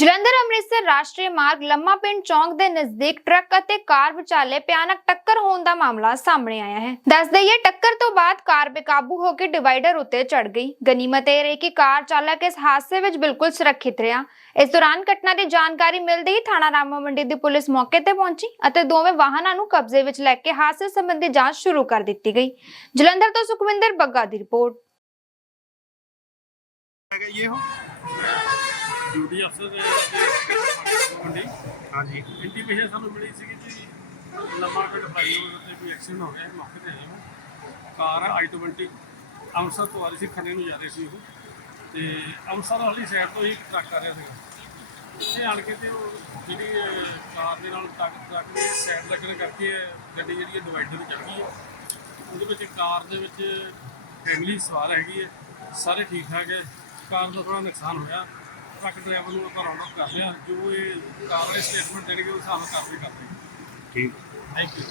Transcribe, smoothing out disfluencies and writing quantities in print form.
ਜਲੰਧਰ ਅੰਮ੍ਰਿਤਸਰ ਰਾਸ਼ਟਰੀ ਮਾਰਗ ਲੰਮਾ ਪਿੰਡ ਚੌਂਕ ਦੇ ਨਜ਼ਦੀਕ ਟਰੱਕ ਅਤੇ ਕਾਰ ਵਿਚਾਲੇ ਭਿਆਨਕ ਟੱਕਰ ਹੋਣ ਦਾ ਮਾਮਲਾ ਸਾਹਮਣੇ ਆਇਆ ਹੈ। ਦੱਸ ਦਈਏ ਟੱਕਰ ਤੋਂ ਬਾਅਦ ਕਾਰ ਬੇਕਾਬੂ ਹੋ ਕੇ ਡਿਵਾਈਡਰ ਉੱਤੇ ਚੜ ਗਈ। ਗਨੀਮਤ ਇਹ ਰਹੀ ਕਿ ਕਾਰ ਚਾਲਕ ਇਸ ਹਾਦਸੇ ਵਿੱਚ ਬਿਲਕੁਲ ਸੁਰੱਖਿਅਤ ਰਿਹਾ। ਇਸ ਦੌਰਾਨ ਘਟਨਾ ਦੀ ਜਾਣਕਾਰੀ ਮਿਲਦੇ ਹੀ ਥਾਣਾ ਰਾਮਾ ਮੰਡੀ ਦੀ ਪੁਲਿਸ ਮੌਕੇ ਤੇ ਪਹੁੰਚੀ ਅਤੇ ਦੋਵੇਂ ਵਾਹਨਾਂ ਨੂੰ ਕਬਜ਼ੇ ਵਿੱਚ ਲੈ ਕੇ ਹਾਦਸੇ ਸੰਬੰਧੀ ਜਾਂਚ ਸ਼ੁਰੂ ਕਰ ਦਿੱਤੀ ਗਈ। ਜਲੰਧਰ ਤੋਂ ਸੁਖਵਿੰਦਰ ਬੱਗਾ ਦੀ ਰਿਪੋर्ट। ड्यूटी अफसर मंडी हाँ जी इंटीमेशन सानू मिली सी जी लम्मा पिंड फ्लाई ओवर उत्ते कोई एक्सीडेंट हो गया। मौके ते आए हो कार I-20 ਅੰਮ੍ਰਿਤਸਰ ਤੋਂ ਆ ਰਹੀ ਸੀ, ਖੰਨੇ ਨੂੰ ਜਾ ਰਹੀ ਸੀ ਉਹ ਤੇ ਅੰਮ੍ਰਿਤਸਰ ਵਾਲੀ ਸਾਈਡ ਤੋਂ ਹੀ ਟਰੱਕ ਆ ਰਿਹਾ ਸੀਗਾ। ਇੱਥੇ ਆਣ ਕੇ ਤੇ ਉਹ ਜਿਹੜੀ ਕਾਰ ਦੇ ਨਾਲ ਟਰੱਕ ਦੇ ਸਾਈਡ ਲੱਗਣ ਕਰਕੇ ਗੱਡੀ ਜਿਹੜੀ ਡਿਵਾਈਡਰ ਨੂੰ ਚੜ ਗਈ ਹੈ। ਉਹਦੇ ਵਿੱਚ ਕਾਰ ਦੇ ਵਿੱਚ ਫੈਮਿਲੀ ਸਵਾਰ ਹੈਗੀ ਹੈ, ਸਾਰੇ ਠੀਕ ਠਾਕ ਹੈ। ਕਾਰ ਦਾ ਥੋੜਾ ਨੁਕਸਾਨ ਹੋਇਆ। ट्रक ड्राइवर को राउंड अप कर लिया, जो ये कार वाले स्टेटमेंट देंगे उस हिसाब से कार्रवाई करते हैं। ठीक, थैंक यू।